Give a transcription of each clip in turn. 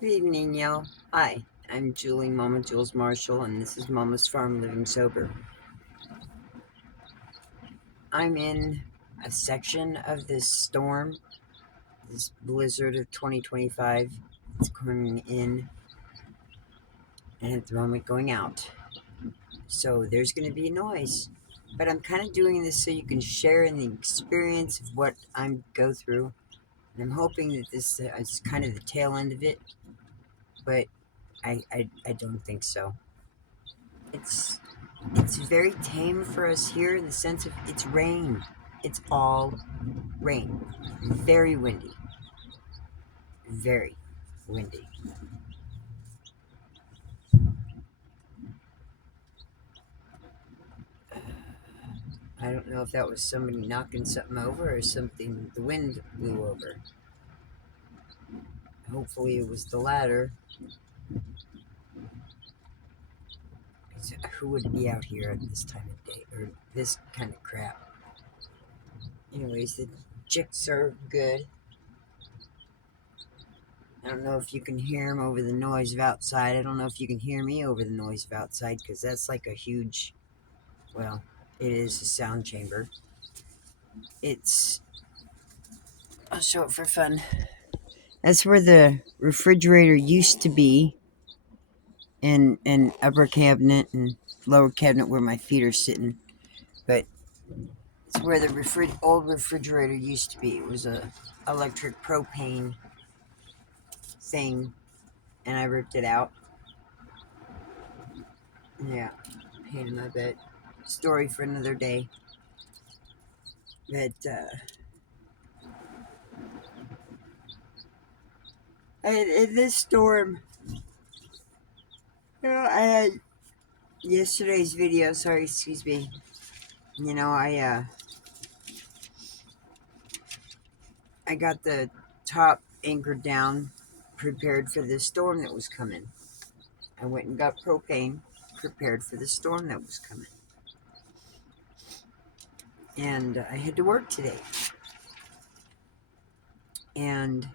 Good evening, y'all. Hi, I'm Julie, Mama Jules Marshall, and this is Mama's Farm Living Sober. I'm in a section of this storm, this blizzard of 2025. It's coming in and at the moment going out. So there's going to be noise. But I'm kind of doing this so you can share in the experience of what I go through. And I'm hoping that this is kind of the tail end of it, but I don't think so. It's very tame for us here in the sense of it's rain. It's all rain. Very windy. Very windy. I don't know if that was somebody knocking something over or something the wind blew over. Hopefully it was the latter. Who would be out here at this time of day or this kind of crap? Anyways, the chicks are good. I don't know if you can hear them over the noise of outside. I don't know if you can hear me over the noise of outside because that's like a huge, well, it is a sound chamber. I'll show it for fun. That's where the refrigerator used to be, and upper cabinet and lower cabinet where my feet are sitting. But it's where the old refrigerator used to be. It was a electric propane thing, and I ripped it out. Yeah, pain in my butt. Story for another day. But in this storm, I had yesterday's video. Sorry, excuse me. I got the top anchored down, prepared for the storm that was coming. I went and got propane, prepared for the storm that was coming. And I had to work today. And,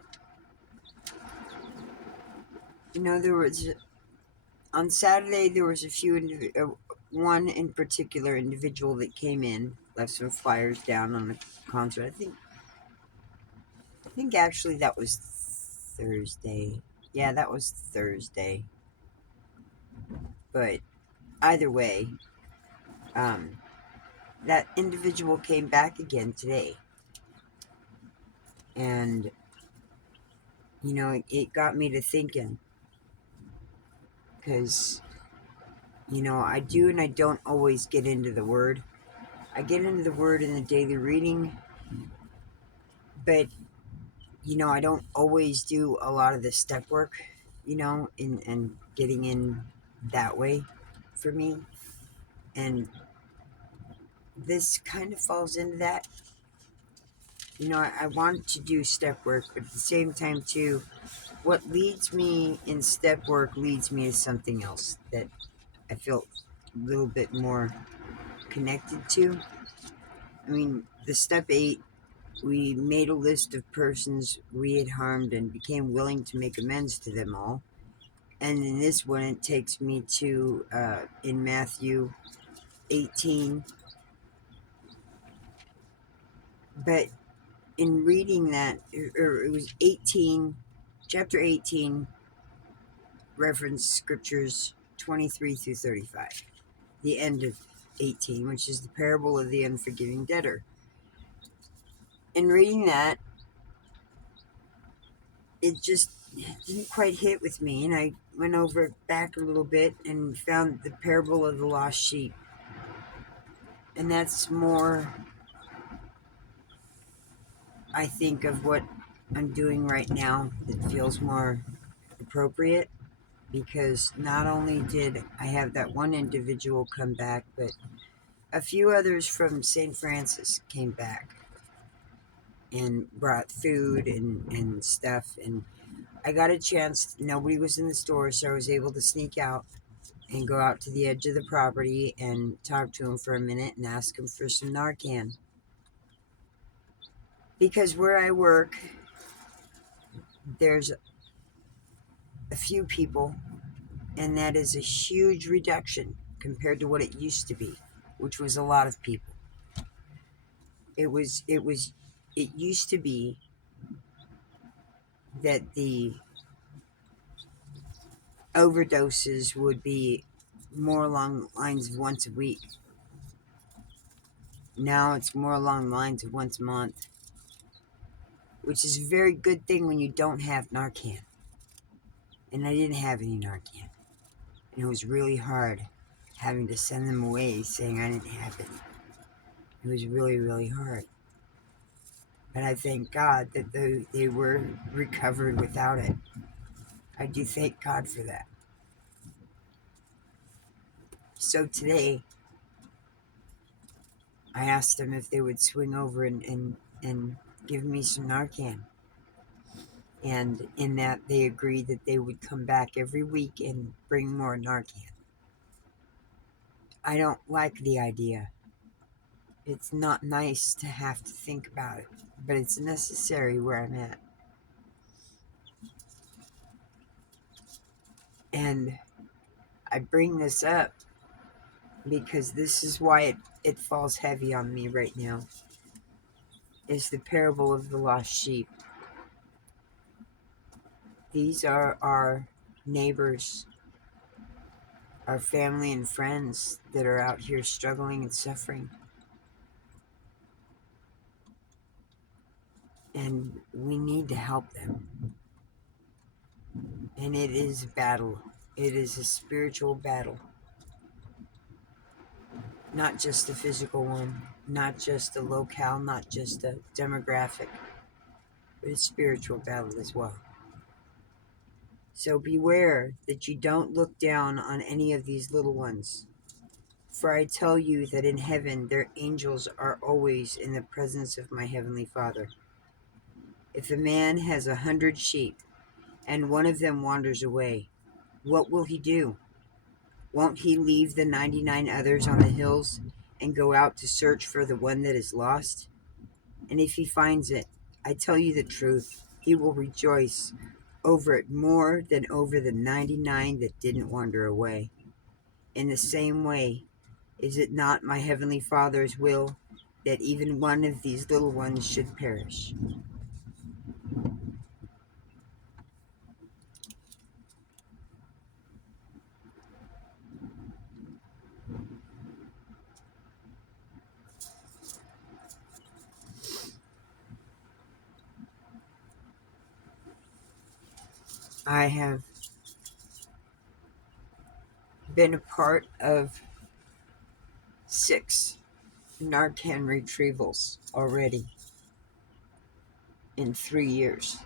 on Saturday, there was one in particular individual that came in, left some flyers down on the concert. I think actually that was Thursday. Yeah, that was Thursday. But either way, that individual came back again today. And, it got me to thinking. Because, I do and I don't always get into the Word. I get into the Word in the daily reading, but, I don't always do a lot of the step work, and getting in that way for me. And this kind of falls into that. I want to do step work, but at the same time, too, what leads me in step work leads me to something else that I feel a little bit more connected to. I mean, the step 8, we made a list of persons we had harmed and became willing to make amends to them all. And in this one, it takes me to in Matthew 18. But in reading that, or it was 18, chapter 18, reference scriptures 23 through 35, the end of 18, which is the parable of the unforgiving debtor. In reading that, it just didn't quite hit with me, and I went over back a little bit and found the parable of the lost sheep. And that's more, I think, of what I'm doing right now that feels more appropriate, because not only did I have that one individual come back, but a few others from St. Francis came back and brought food and stuff. And I got a chance, nobody was in the store, so I was able to sneak out and go out to the edge of the property and talk to him for a minute and ask him for some Narcan. Because where I work, there's a few people, and that is a huge reduction compared to what it used to be, which was a lot of people. It used to be that the overdoses would be more along the lines of once a week. Now it's more along the lines of once a month, which is a very good thing when you don't have Narcan. And I didn't have any Narcan. And it was really hard having to send them away saying I didn't have it. It was really, really hard. But I thank God that they were recovered without it. I do thank God for that. So today, I asked them if they would swing over and give me some Narcan. And in that, they agreed that they would come back every week and bring more Narcan. I don't like the idea. It's not nice to have to think about it, but it's necessary where I'm at. And I bring this up because this is why it falls heavy on me right now, is the parable of the lost sheep. These are our neighbors, our family and friends that are out here struggling and suffering. And we need to help them. And it is a battle. It is a spiritual battle. Not just a physical one, not just a locale, not just a demographic, but a spiritual battle as well. So beware that you don't look down on any of these little ones. For I tell you that in heaven their angels are always in the presence of my heavenly Father. If a man has 100 sheep, and one of them wanders away, what will he do? Won't he leave the 99 others on the hills and go out to search for the one that is lost? And if he finds it, I tell you the truth, he will rejoice over it more than over the 99 that didn't wander away. In the same way, is it not my heavenly Father's will that even one of these little ones should perish? I have been a part of 6 Narcan retrievals already in 3 years.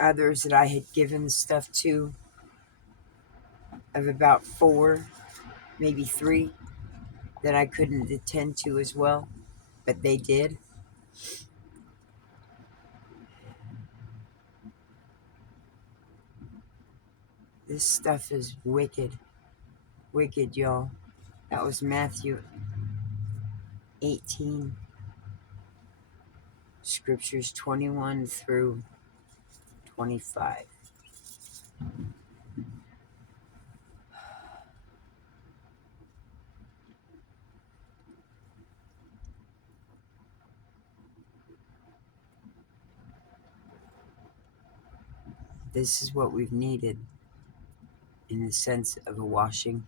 Others that I had given stuff to, of about 4, maybe 3, that I couldn't attend to as well, but they did. This stuff is wicked. Wicked, y'all. That was Matthew 18, scriptures 21 through 25. This is what we've needed in the sense of a washing.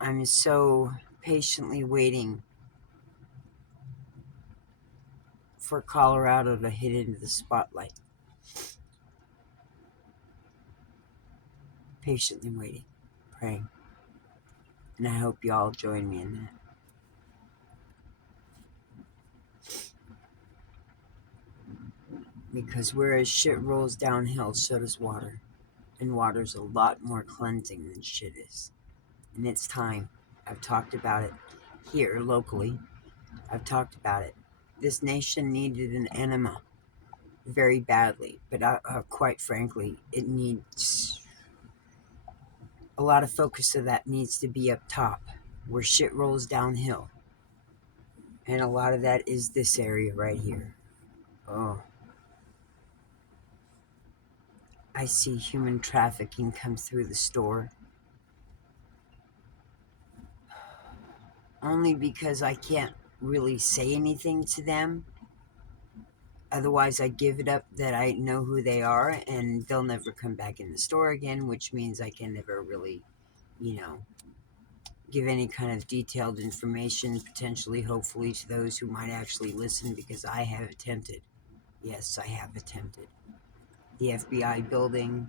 I'm so patiently waiting for Colorado to hit into the spotlight. Patiently waiting, praying. And I hope y'all join me in that. Because whereas shit rolls downhill, so does water. And water's a lot more cleansing than shit is. And it's time. I've talked about it here locally. I've talked about it. This nation needed an enema very badly, but quite frankly, it needs a lot of focus of that needs to be up top, where shit rolls downhill. And a lot of that is this area right here. Oh, I see human trafficking come through the store. Only because I can't really say anything to them. Otherwise, I give it up that I know who they are and they'll never come back in the store again, which means I can never really, you know, give any kind of detailed information, potentially, hopefully, to those who might actually listen, because I have attempted. Yes, I have attempted. The FBI building.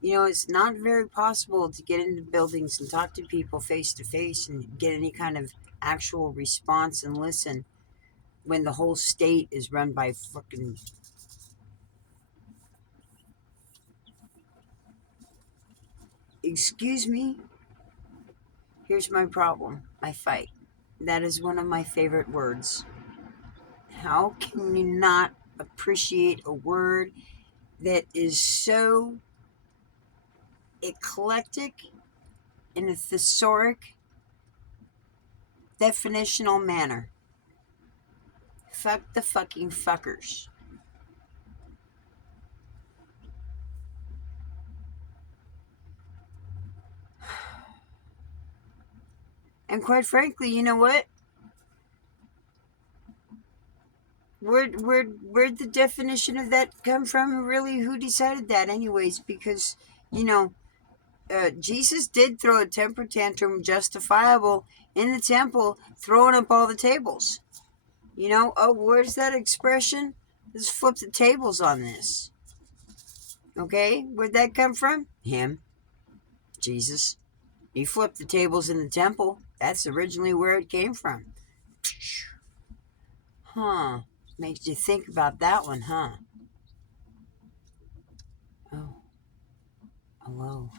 You know, it's not very possible to get into buildings and talk to people face to face and get any kind of actual response and listen when the whole state is run by fucking. Excuse me? Here's my problem. I fight. That is one of my favorite words. How can you not appreciate a word that is so eclectic in a thesauric, definitional manner? Fuck the fucking fuckers. And quite frankly, you know what? Where'd the definition of that come from? Really, who decided that, anyways? Because, you know, Jesus did throw a temper tantrum, justifiable, in the temple, throwing up all the tables. You know, oh, where's that expression? Let's flip the tables on this. Okay, where'd that come from? Him, Jesus. He flipped the tables in the temple. That's originally where it came from. Huh. Makes you think about that one, huh? Oh, hello.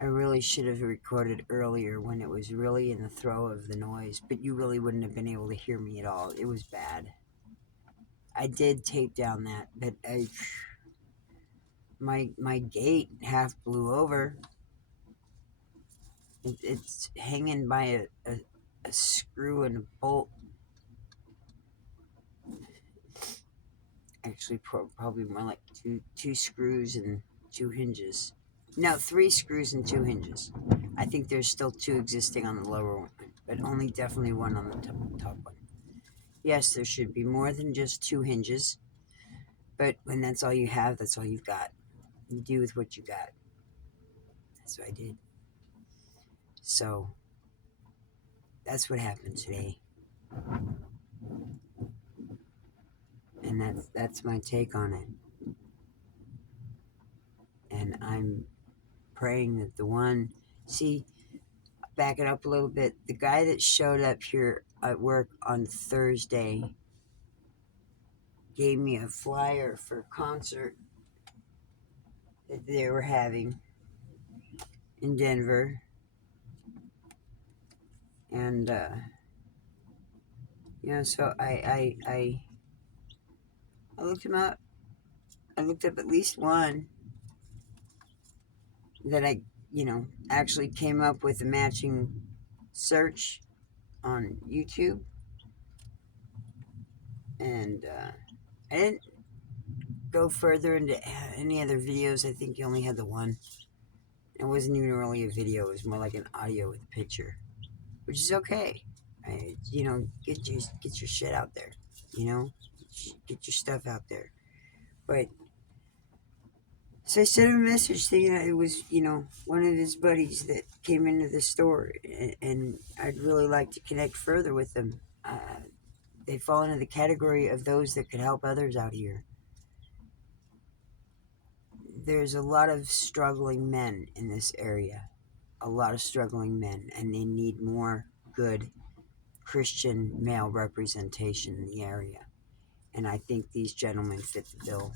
I really should have recorded earlier when it was really in the throe of the noise, but you really wouldn't have been able to hear me at all. It was bad. I did tape down that, but my gate half blew over. It's hanging by a screw and a bolt. Actually, probably more like two screws and two hinges. No, 3 screws and 2 hinges. I think there's still 2 existing on the lower one, but only definitely one on the top one. Yes, there should be more than just 2 hinges, but when that's all you have, that's all you've got. You do with what you got. That's what I did. So, that's what happened today. And that's my take on it. And I'm praying that the one, see, back it up a little bit. The guy that showed up here at work on Thursday gave me a flyer for a concert that they were having in Denver. And, you know, so I looked him up. I looked up at least one that I, you know, actually came up with a matching search on YouTube. And I didn't go further into any other videos. I think he only had the one. It wasn't even really a video. It was more like an audio with a picture, which is okay. You know, get your shit out there. You know, get your stuff out there. But so I sent him a message saying that it was, you know, one of his buddies that came into the store, and I'd really like to connect further with them. They fall into the category of those that could help others out here. There's a lot of struggling men in this area, a lot of struggling men, and they need more good Christian male representation in the area. And I think these gentlemen fit the bill.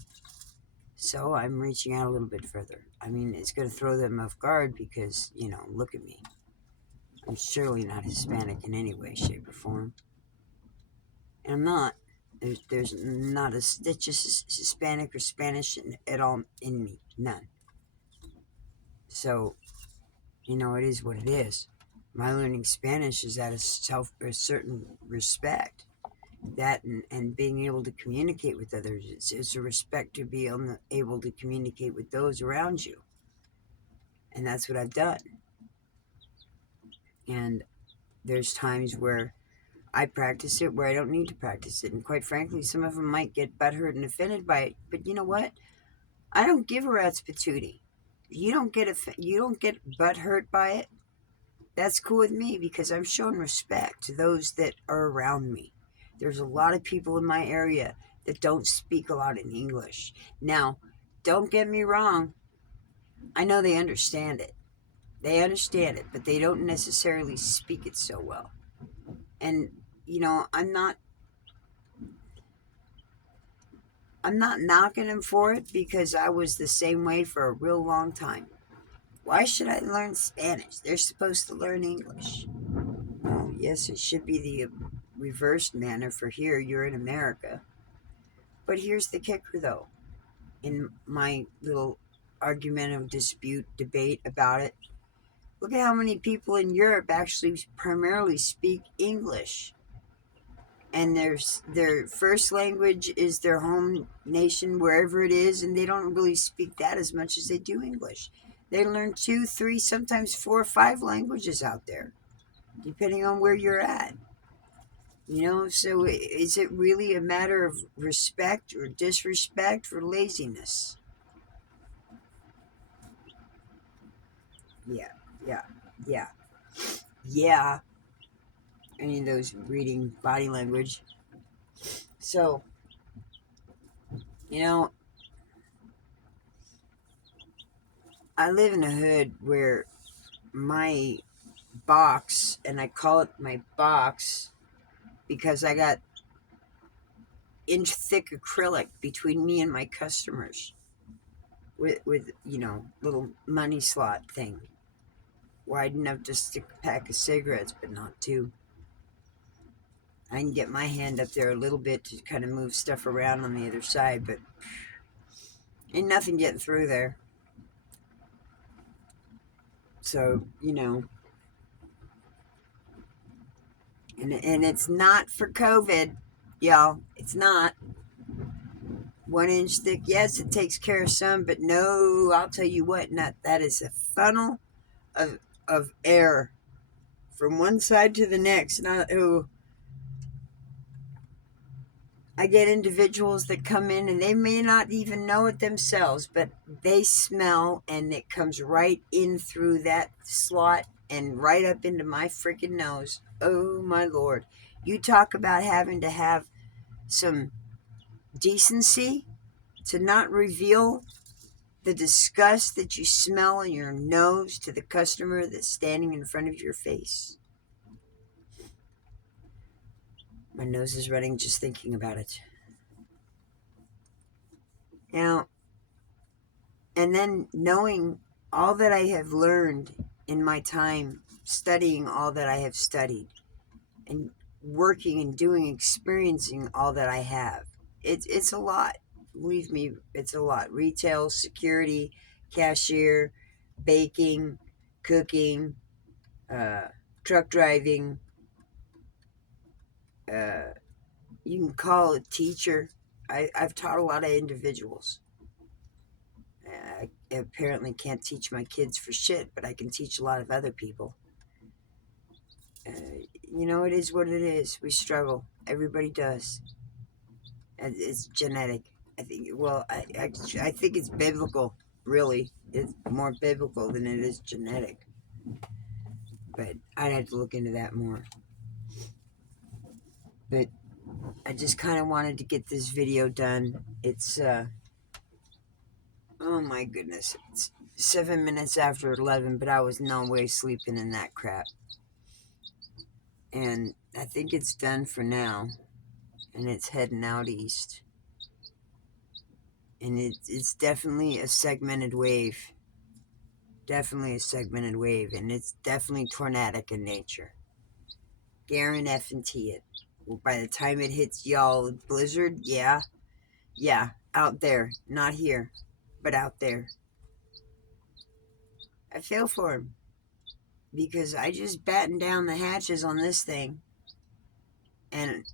So I'm reaching out a little bit further. I mean, it's going to throw them off guard because, you know, look at me. I'm surely not Hispanic in any way, shape, or form. And I'm not. There's not a stitch of Hispanic or Spanish at all in me. None. So, it is what it is. My learning Spanish is at a certain respect. That and being able to communicate with others. It's a respect to be able to communicate with those around you. And that's what I've done. And there's times where I practice it where I don't need to practice it. And quite frankly, some of them might get butthurt and offended by it. But you know what? I don't give a rat's patootie. You don't get butthurt by it. That's cool with me because I'm showing respect to those that are around me. There's a lot of people in my area that don't speak a lot in English. Now, don't get me wrong. I know they understand it. They understand it, but they don't necessarily speak it so well. And, I'm not knocking them for it because I was the same way for a real long time. Why should I learn Spanish? They're supposed to learn English. Well, yes, it should be the reversed manner for here. You're in America. But here's the kicker, though. In my little argumentative debate about it, look at how many people in Europe actually primarily speak English. And their first language is their home nation, wherever it is, and they don't really speak that as much as they do English. They learn 2, 3, sometimes 4 or 5 languages out there, depending on where you're at. So is it really a matter of respect or disrespect or laziness? Yeah, yeah, yeah, yeah. Any of those reading body language. So, I live in a hood where my box, and I call it my box because I got inch thick acrylic between me and my customers with little money slot thing wide enough to stick a pack of cigarettes, but not two. I can get my hand up there a little bit to kind of move stuff around on the other side, but ain't nothing getting through there. So, and it's not for COVID, y'all. It's not. 1 inch thick, yes, it takes care of some, but no, I'll tell you what, that is a funnel of air from one side to the next. I get individuals that come in and they may not even know it themselves, but they smell and it comes right in through that slot and right up into my freaking nose. Oh my Lord. You talk about having to have some decency to not reveal the disgust that you smell in your nose to the customer that's standing in front of your face. My nose is running just thinking about it. Now, and then knowing all that I have learned in my time studying all that I have studied and working and doing, experiencing all that I have. It's a lot. Believe me, it's a lot. Retail, security, cashier, baking, cooking, truck driving. You can call it teacher. I've taught a lot of individuals. I apparently can't teach my kids for shit, but I can teach a lot of other people. It is what it is. We struggle. Everybody does. It's genetic. I think. Well, I think it's biblical. Really, it's more biblical than it is genetic. But I'd have to look into that more. But I just kind of wanted to get this video done. It's oh my goodness, it's 7 minutes after 11, but I was no way sleeping in that crap. And I think it's done for now. And it's heading out east. And it's definitely a segmented wave. Definitely a segmented wave. And it's definitely tornadic in nature. Guarantee it. Well, by the time it hits y'all, blizzard, yeah, out there. Not here, but out there. I feel for him because I just battened down the hatches on this thing, and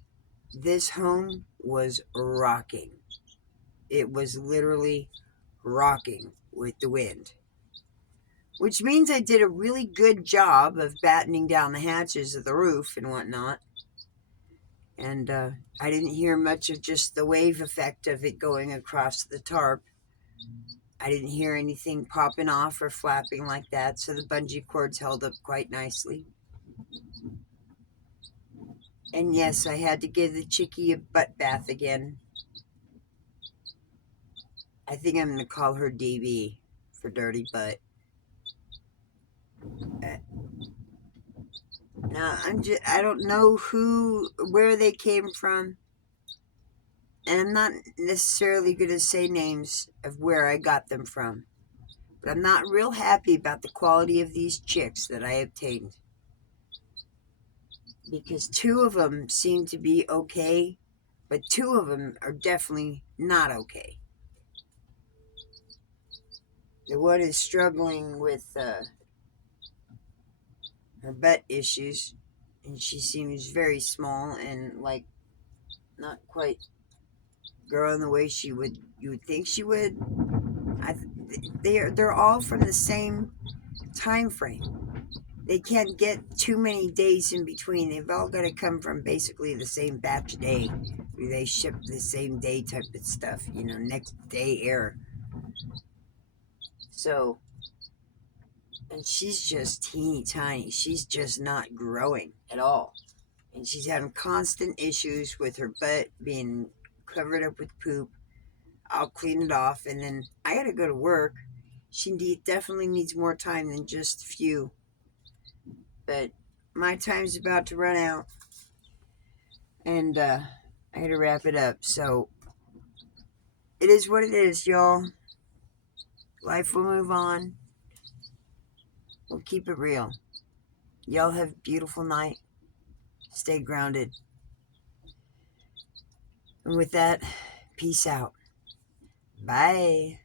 this home was rocking. It was literally rocking with the wind, which means I did a really good job of battening down the hatches of the roof and whatnot. And I didn't hear much of just the wave effect of it going across the tarp. I didn't hear anything popping off or flapping like that, so the bungee cords held up quite nicely. And yes, I had to give the chickie a butt bath again. I think I'm going to call her DB for Dirty Butt. Now, I don't know where they came from. And I'm not necessarily going to say names of where I got them from. But I'm not real happy about the quality of these chicks that I obtained. Because 2 of them seem to be okay, but 2 of them are definitely not okay. The one is struggling with her butt issues, and she seems very small and like not quite growing the way you would think she would. They're all from the same time frame. They can't get too many days in between. They've all got to come from basically the same batch day. They ship the same day type of stuff, next day air. So, and she's just teeny tiny. She's just not growing at all. And she's having constant issues with her butt being covered up with poop. I'll clean it off, and then I gotta go to work. She definitely needs more time than just a few. But my time's about to run out, and I gotta wrap it up. So it is what it is, y'all. Life will move on. We'll keep it real. Y'all have a beautiful night. Stay grounded. And with that, peace out. Bye.